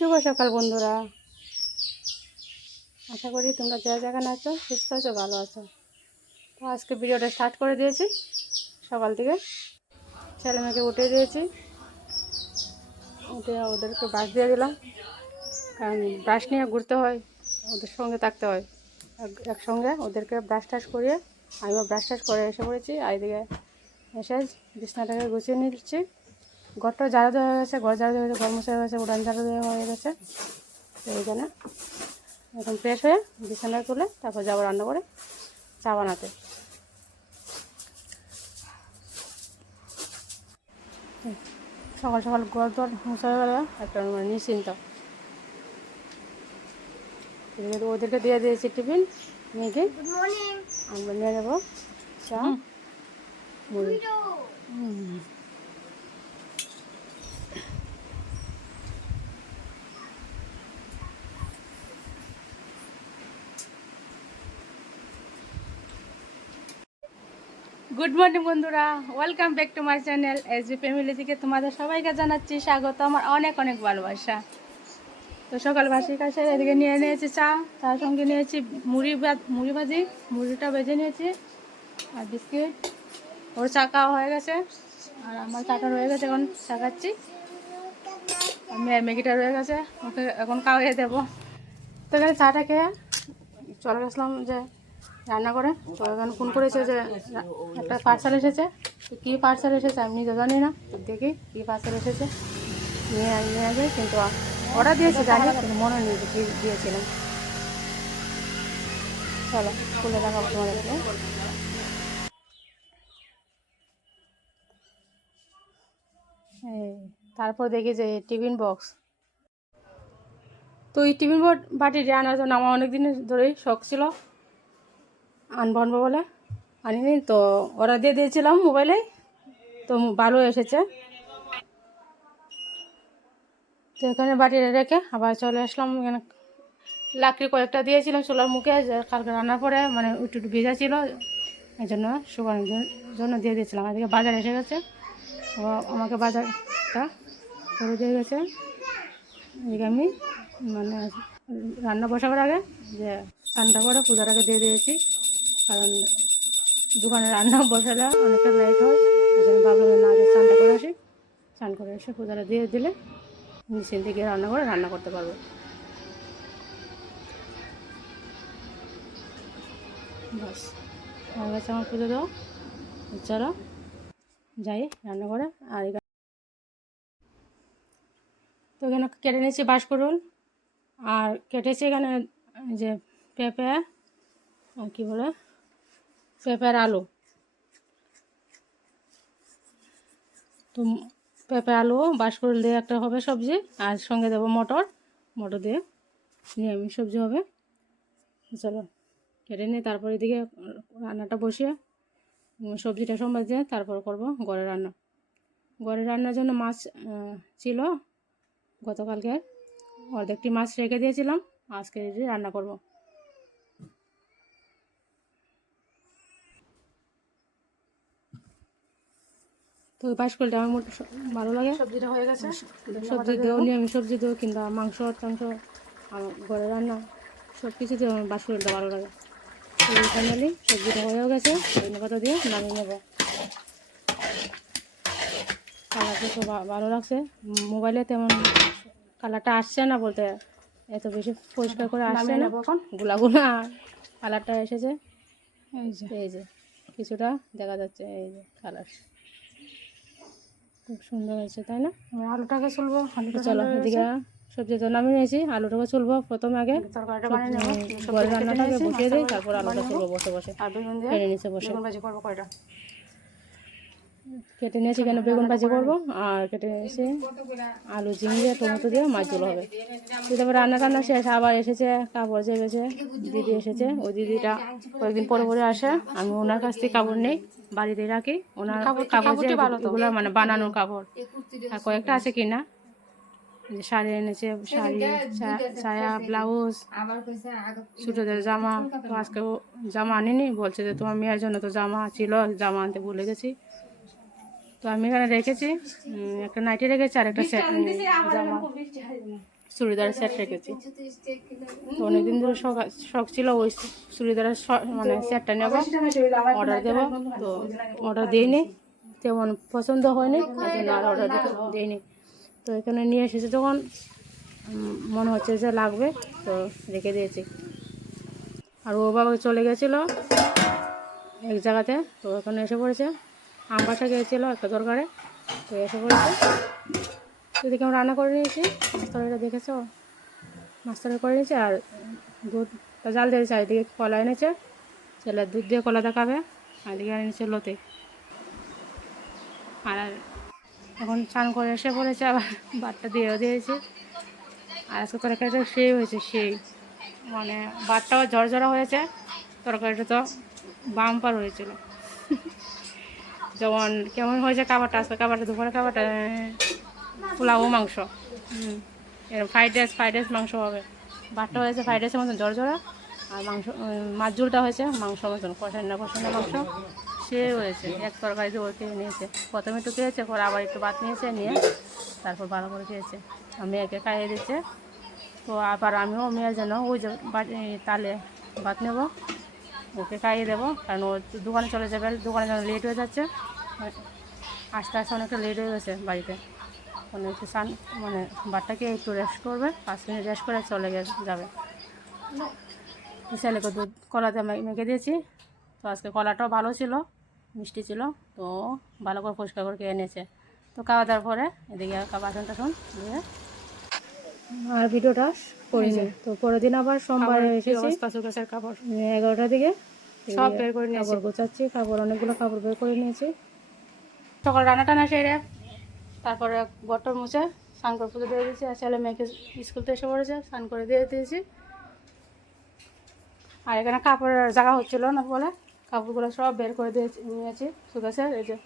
শুভ সকাল বন্ধুরা। আশা করি তোমরা যা যেখানে আছো, সুস্থ আছো, ভালো আছো। তো আজকে ভিডিওটা স্টার্ট করে দিয়েছি। সকাল থেকে ছেলে মেয়েকে উঠে দিয়েছি। উঠে ওদেরকে ব্রাশ দিয়ে দিলাম। কারণ ব্রাশ নিয়ে ঘুরতে হয়, ওদের সঙ্গে থাকতে হয়। এক- একসঙ্গে ওদেরকে ব্রাশ টাশ করিয়ে আমিও ব্রাশ টাশ করে এসে পড়েছি। আর এদিকে এসে বিছনাটাকে গুছিয়ে নিচ্ছি। ঘরটা ঝাড়ু দেওয়া হয়ে গেছে ঘর ঝাড়ু দেওয়া হয়ে গেছে ঘর মোছা হয়ে গেছে উড়ান ঝাড়ু দেওয়া হয়ে গেছে। তো এইখানে এখন ফ্রেশ হয়ে বিছানা তুলে তারপর যাব রান্না করে চা বানাতে। সকাল সকাল ঘর দর মোছা হয়ে গেলে একটা মানে নিশ্চিন্ত। ওদেরকে দিয়ে দিয়েছি টিফিন মেয়েকে আমরা নিয়ে যাব চা। মুড়ি। গুড মর্নিং বন্ধুরা। Welcome back to my channel S B family থেকে তোমাদের সবাইকে জানাচ্ছি স্বাগত। আমার অনেক অনেক ভালোবাসা। তো সকাল বাসি কাছে এদিকে নিয়ে নিয়েছি চা, তার সঙ্গে নিয়েছি মুড়ি মুড়ি ভাজি, মুড়িটা বেজে নিয়েছি, আর বিস্কিট। ওর চা খাওয়া হয়ে গেছে, আর আমার চাটা রয়ে গেছে এখন, চা খাচ্ছি। মেয়ের ম্যাগিটা রয়ে গেছে, ওকে এখন খাওয়াইয়ে দেবো। তো এখানে চাটা খেয়ে চলে গেছিলাম যে রান্না করে, তো এখন ফোন করেছে যে একটা পার্সেল এসেছে। তো কী পার্সেল এসেছে আমি নিজে জানি না, তো দেখি কী পার্সেল এসেছে। নিয়ে নিয়ে আসবে, কিন্তু অর্ডার দিয়েছে জানি, কিন্তু মনে নেই দিয়েছিলাম চলো, খুলে দেখাবো তোমাদেরকে। তারপর দেখি যে টিফিন বক্স। তো এই টিফিন বাটিটি আনার জন্য আমার অনেক দিন ধরেই শখ ছিল। আনব আনব বলে। আনিনি, তো অর্ডার দিয়ে দিয়েছিলাম মোবাইলে, তো ভালো এসেছে। তো এখানে বাটি রেখে আবার চলে আসলাম। এখানে লাকড়ি কয়েকটা দিয়েছিলাম চুলার মুখে কালকে রান্নার পরে মানে একটু একটু ভেজা ছিল, এই জন্য শুকানোর জন্য দিয়ে দিয়েছিলাম। এদিকে বাজার এসে গেছে। আমাকে বাজারটা করে দিয়ে গেছে। এদিকে আমি মানে রান্না বসাবার আগে, যে স্নানটা করে, পূজার আগে দিয়ে দিয়েছি। কারণ দোকানে রান্না বসালে অনেকটা লেট হয় ওই জন্য ভাবলাম না, আগে স্নানটা করে আসি। স্নান করে এসে পূজাটা দিয়ে দিলে মেশিন থেকে রান্না করে রান্না করতে পারব। বাস হয়ে গেছে আমার পুজো দাও চলো যাই রান্না করে, আর তো এখানে কেটে নিয়েছি বাস করুন আর কেটেছি এখানে যে পেঁপে, আর কী বলে? পেঁপের আলু। তো পেঁপে আলু বাঁশকুড়ুল দিয়ে একটা হবে সবজি, আর সঙ্গে দেবো মটর। মটর দিয়ে নিরামিষ সবজি হবে। চলো, কেটে নিয়ে তারপর এদিকে রান্নাটা বসিয়ে সবজিটা সম্বাদ দিয়ে তারপর করব ঘরে রান্না। ঘরে রান্নার জন্য মাছ ছিল গতকালকে অর্ধেকটি মাছ রেখে দিয়েছিলাম। আজকে রান্না করব। তো ওই বাসকলটা আমার মোট ভালো লাগে। সবজিটা হয়ে গেছে। সবজি দিয়েও নিরামিষ সবজি দিয়েও কিংবা মাংস টাংস আমার ঘরে রান্না সব কিছু দিয়ে আমার বাসকলটা ভালো লাগে। তো ফাইনালি সবজিটা হয়েও গেছে ধনে পাতা দিয়ে নামিয়ে নেব। কালারটা তো ভালো লাগছে। মোবাইলে তেমন কালারটা আসছে না বলতে এত বেশি পরিষ্কার করে আসছে না। গুলা গুলা কালারটা এসেছে। এই যে। এই যে কিছুটা দেখা যাচ্ছে এই যে কালার খুব সুন্দর হয়েছে তাই না? আমি আলুটাকে চলবো আলুটা চলো এদিকে সবজি তো নামিয়ে নিয়েছি আলুটাকে চুলবো প্রথমে আগে। বানিয়ে রান্নাটাকে বসিয়ে দিই তারপর আলুটা চুলবো বসে বসে। বেগুন কেটে নিচে বসে। কেটে নিয়েছি কেন? বেগুন ভাজি করব আর কেটে নিয়েছি আলু ঝিঙে টমেটো দিয়ে মাছ মাছগুলো হবে। তারপর রান্না টান্না শেষ আবার এসেছে কাপড় চেপেছে দিদি এসেছে ওই দিদিটা কয়েকদিন পরে পরে আসে আমি ওনার কাছ থেকে কাপড় নেই। বাড়িতে রাখি। ওনার কাপড় যে মানে বানানোর কাপড়। আর কয়েকটা আছে কিনা? যে শাড়ি এনেছে শাড়ি সায়া ব্লাউজ। ছোটদের জামা। তো আজকে জামা আনিনি বলছে যে তোমার মেয়ের জন্য তো জামা ছিল জামা আনতে ভুলে গেছি। তো আমি এখানে রেখেছি একটা নাইটি রেখেছি আর একটা জামা। চুড়িদারের সেট রেখেছি। অনেকদিন ধরে শখ শখ ছিল, ওই চুড়িদারের মানে সেটটা নেব অর্ডার দেবো, তো অর্ডার দিইনি। তেমন পছন্দ হয়নি আর অর্ডার দিইনি। তো এখানে নিয়ে এসেছি যখন মনে হচ্ছে যে লাগবে, তো রেখে দিয়েছি। আর ও বাবা চলে গেছিল এক জায়গাতে, তো ওখানে এসে পড়েছে। আম বাসা গিয়েছিল একটা দরকারে, তো এসে পড়েছে। এদিকে আমি রান্না করে নিয়েছি তরকারিটা দেখেছ? মাছ করে নিয়েছি আর দুধটা জাল দিয়েছে আর এদিকে কলা এনেছে, ছেলে দুধ দিয়ে কলা দেখাবে, আর এদিকে এনেছে লোতে। আর এখন স্নান করে এসে পড়েছে আবার, ভাতটা দিয়েও দিয়েছে। আর আজকে তরকারিটা সেই হয়েছে, সেই। মানে ভাতটাও ঝরঝরা হয়েছে, তরকারিটা তো বাম্পার হয়েছিল। যেমন কেমন হয়েছে খাবারটা, আজকে খাবারটা দুপুরে খাবারটা? পোলাও মাংস। এরকম ফ্রাইড রাইস ফ্রাইড রাইস মাংস হবে। ভাতটা হয়েছে ফ্রাইড রাইসের মতন ঝরঝরা আর মাংস মাছ ঝুলটা হয়েছে মাংস মতন কষান্না কষান্না মাংস। সে হয়েছে, এক তরকারিতে ওই খেয়ে নিয়েছে। প্রথমে একটু খেয়েছে, পরে আবার একটু ভাত নিয়েছে, নিয়ে তারপর ভালো করে খেয়েছে। আর মেয়েকে খাইয়ে দিচ্ছে। তো আবার আমিও মেয়ের জন্য ওই যে তালে ভাত নেব, ওকে খাইয়ে দেবো। কারণ ও দোকানে চলে যাবে, দোকানে যেন লেট হয়ে যাচ্ছে। আস্তে আস্তে অনেকটা লেট হয়ে গেছে বাড়িতে। মানে একটু সান মানে বাটটাকে একটু রেস্ট করবে পাঁচ মিনিট রেস্ট করে চলে যাবে। ছেলেকে দুধ কলাতে মেখে দিয়েছি। তো আজকে কলাটাও ভালো ছিল মিষ্টি ছিল তো ভালো করে পরিষ্কার করে খেয়ে নিয়েছে। তো খাওয়া দাওয়ার পরে এদিকে বাসন টাসন দিয়ে আর ভিডিওটা করিনি। তো পরের দিন আবার সোমবার এসেছি। কাপড় এগারোটার দিকে। সব বের করে নিয়েছি। কাপড় গোছাচ্ছি কাপড় অনেকগুলো কাপড় বের করে নিয়েছি। সকাল রান্না টানা সেরে তারপরে গটর মুছে স্নান করে পুজো দিয়ে দিয়েছি, আর ছেলে মেয়েকে স্কুল থেকে এসে পড়েছে, স্নান করে দিয়ে দিয়েছি। আর এখানে কাপড়ের জায়গা হচ্ছিল না বলে, কাপড়গুলো সব বের করে দিয়েছি নিয়েছি শুধুছে এই যে।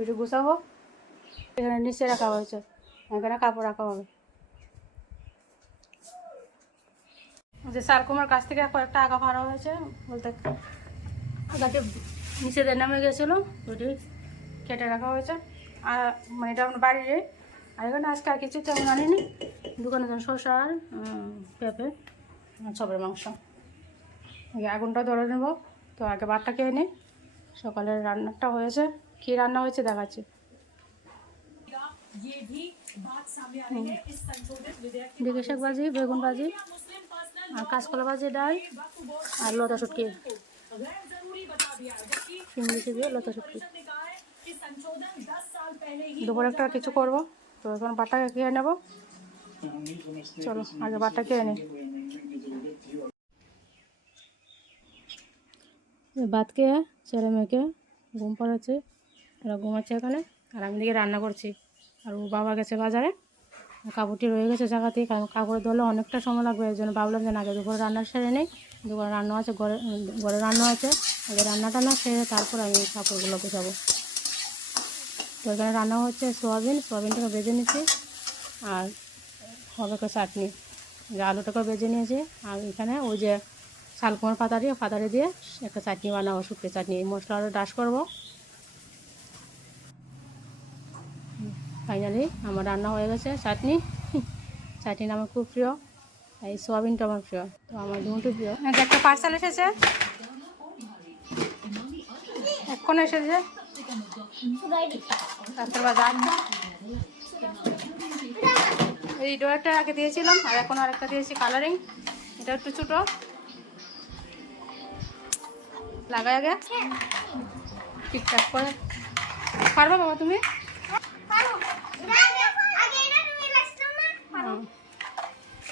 একটু গুছাবো। এখানে নিচে রাখা হয়েছে, এখানে কাপড় রাখা হবে। যে সারকুমার কাছ থেকে কয়েকটা আগা ভাড়া হয়েছে, বলতে আগাকে নিচে দিয়ে নেমে গেছিল ওইটি কেটে রাখা হয়েছে। আর মানে এটা আমার বাড়ির আর এখানে আজকে আর কিছু তেমন আনিনি। দোকানে যেন শসা আর পেঁপে সবের মাংস। আগুনটা ধরে নেব। তো আগে ভাতটা খেয়ে নিই সকালের রান্নাটা হয়েছে। কী রান্না হয়েছে দেখাচ্ছি। বিকে শাক ভাজি বেগুন ভাজি আর কাঁচকলা ভাজি ডাল আর লতা শুটকি। ইংলিশে দিয়ে লতা শুটকি। দুপুরে একটা কিছু করব। তো এখন বাটাকে খেয়ে নেব। চলো, আগে বাটা খেয়ে নিই ভাত খেয়ে ছেলে মেয়েকে ঘুম পাড়াচ্ছে ওরা ঘুমাচ্ছে এখানে। আর আমি দিকে রান্না করছি। আর ও বাবা গেছে বাজারে। কাপড়টি রয়ে গেছে জায়গাতেই কারণ কাপড় ধরলে অনেকটা সময় লাগবে এই জন্য ভাবলাম যে না, আগে দুপুরে রান্না সেরে নেই। দুপুরে রান্না আছে, ঘরে ঘরে রান্না আছে। আগে রান্নাটা না সেরে তারপর আমি কাপড়গুলো গোছাবো। তো এখানে রান্না হচ্ছে সোয়াবিন, সোয়াবিনটাকে বেজে নিচ্ছি আর হবে একটা চাটনি। যে আলুটাকে বেজে নিয়েছি। আর এখানে ওই যে শালকুমার পাতা দিয়ে পাতারে দিয়ে একটা চাটনি বানাবো শুকনো চাটনি। এই মশলাটা ডাশ করব। ফাইনালি আমার রান্না হয়ে গেছে, চাটনি। চাটনি আমার খুব প্রিয় এই সোয়াবিনটা আমার প্রিয়। তো আমার দুটো প্রিয়। একটা পার্সেল এসেছে। এখন এসেছে। রাতের বাজার এই ডোয়ারটা আগে দিয়েছিলাম আর এখন আরেকটা দিয়েছি কালারিং এটা একটু ছোটো। লাগাই আগে। ঠিকঠাক করে। পারবা বাবা তুমি।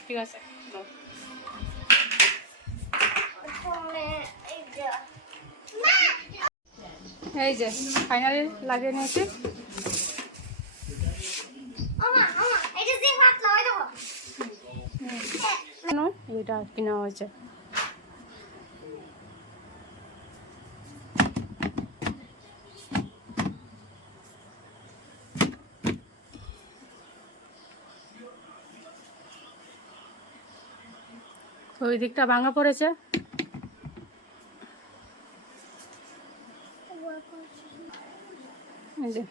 ঠিক আছে। এই যে ফাইনালি লাগিয়ে নিয়েছি। এইটা কিনা হয়েছে। ওই দিকটা ভাঙা পড়েছে। এই যে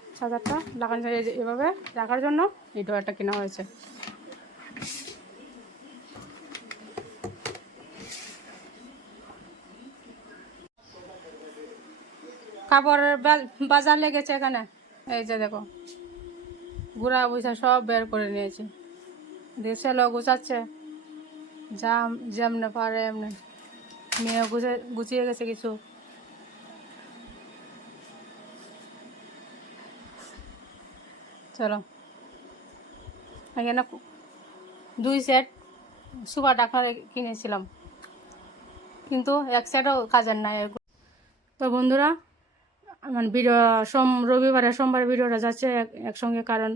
লাগানো এভাবে রাখার জন্য, এই ডয়ারটা কেনা হয়েছে। কাপড়ের বাজার লেগেছে এখানে। এই যে দেখো, গুড়া বুঝা সব বের করে নিয়েছি। দেশে লোক গুছাচ্ছে। যা যেমনে পারে এমনি। মেয়ে গুছে, গুছিয়ে গেছে কিছু। চলো। এখানে দুই সেট সুপার ডাক্তার কিনেছিলাম। কিন্তু এক সেটও কাজের নাই। তো বন্ধুরা আমার ভিডিও, সোম, রবিবারে, সোমবার ভিডিওটা যাচ্ছে এক- একসঙ্গে, কারণ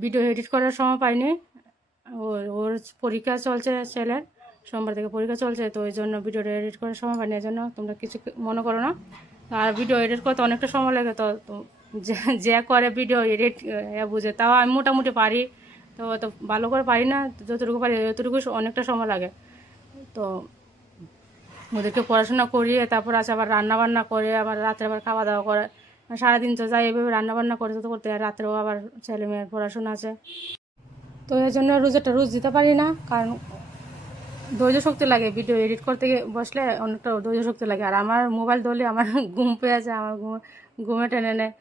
ভিডিও এডিট করার সময় পাইনি। ওর ওর পরীক্ষা চলছে ছেলের, সোমবার থেকে পরীক্ষা চলছে, তো ওই জন্য ভিডিওটা এডিট করার সময় পাইনি, এই জন্য তোমরা কিছু মনে করো না। আর ভিডিও এডিট করতে অনেকটা সময় লাগে, তো যে করে ভিডিও এডিট বুঝে, তাও আমি মোটামুটি পারি। তো অত ভালো করে পারি না, যতটুকু পারি যতটুকু অনেকটা সময় লাগে। তো ওদেরকে পড়াশোনা করিয়ে তারপর আছে আবার রান্না বান্না করে আবার রাত্রে আবার খাওয়া দাওয়া করে। মানে সারাদিন তো যাই এভাবে রান্না বান্না করে তো করতে রাত্রেও আবার ছেলে মেয়ের পড়াশোনা আছে। তো এই জন্য রোজাটা রোজ দিতে পারি না কারণ ধৈর্য শক্তি লাগে ভিডিও এডিট করতে গিয়ে বসলে অনেকটা ধৈর্য শক্তি লাগে। আর আমার মোবাইল ধরলে আমার ঘুম পেয়ে যায় আমার ঘুমে ঘুমে টেনে নেয়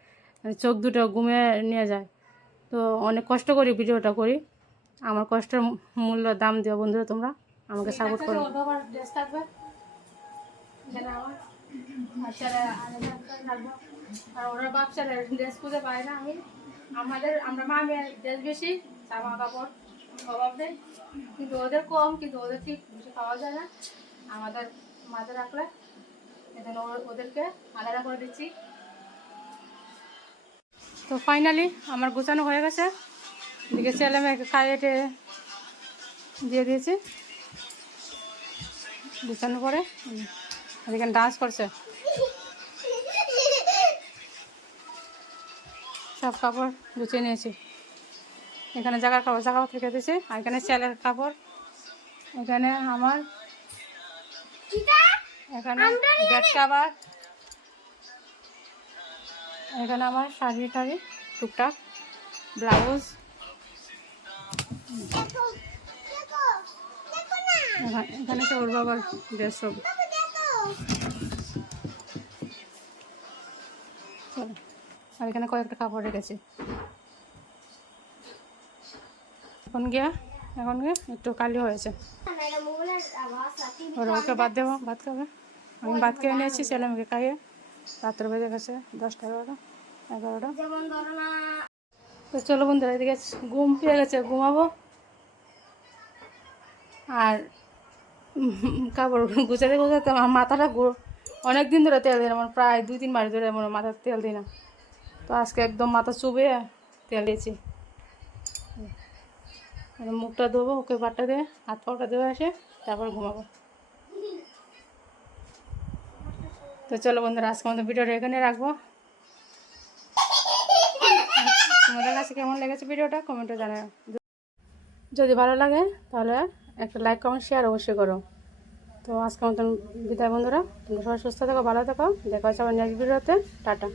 মানে চোখ দুটো ঘুমে নিয়ে যায়। তো অনেক কষ্ট করি ভিডিওটা করি। আমার কষ্টের মূল্য দাম দিও বন্ধুরা তোমরা আমাকে সাপোর্ট করো। যেন আমার বাচ্চারা আলাদা থাকব। আর ওরা বাচ্চারা ড্রেস খুঁজে পায় না। আমি আমাদের আমরা মা মেয়ের ড্রেস বেশি, জামা কাপড় অভাব নেই। কিন্তু ওদের কম, কিন্তু ওদের ঠিক বেশি পাওয়া যায় না। আমাদের মাঝে রাখলে এজন্য ওদেরকে আলাদা করে দিচ্ছি। তো ফাইনালি আমার গোছানো হয়ে গেছে। এদিকে ছেলে মেয়েকে খাইয়ে দিয়ে দিয়েছি। গোছানো আর এখানে ডান্স করছে। সব কাপড় গুছিয়ে নিয়েছি। এখানে জায়গার কাপড় জায়গা থেকে দিয়েছি আর এখানে ছেলের কাপড়। এখানে আমার এখানে বেড কাভার এখানে আমার শাড়ি টাড়ি টুকটাক ব্লাউজ। এখানে- এখানে সব ওর বাবার ড্রেস সব। আর এখানে কয়েকটা কাপড় রেখেছি। এখন গিয়া, এখন গিয়ে একটু কালি হয়েছে। ওর ওকে বাদ দেবো, ভাত খাবে। আমি ভাত খেয়ে নিয়েছি, ছেলে মেয়েকে খাইয়ে রাত্রে বেজে গেছে দশটা এগারোটা এগারোটা। তো চলো বন্ধুরা, এদিকে ঘুম পেয়ে গেছে, ঘুমাবো। আর কাপড় গুছাতে গুছাতে আমার মাথাটা অনেক দিন ধরে তেল দিই আমার প্রায় দুই, তিন মাস ধরে আমার মাথার তেল দিই না। তো আজকে একদম মাথা চুবে, তেল দিয়েছি। মুখটা ধোবো, ওকে বাটটা দিয়ে, হাত পাটা ধুয়ে আসে, তারপর ঘুমাবো। তো চলো বন্ধুরা আজকে আমাদের ভিডিওটা এখানে রাখব। তোমাদের কাছে কেমন লেগেছে ভিডিওটা, কমেন্টে জানাও। যদি ভালো লাগে, তাহলে একটা লাইক কমেন্ট শেয়ার অবশ্যই করো। তো আজকে মতন বিদায় বন্ধুরা, তোমরা সবাই সুস্থ থাকো, ভালো থাকো। দেখা হচ্ছে আবার নেক্সট ভিডিওতে টাটা।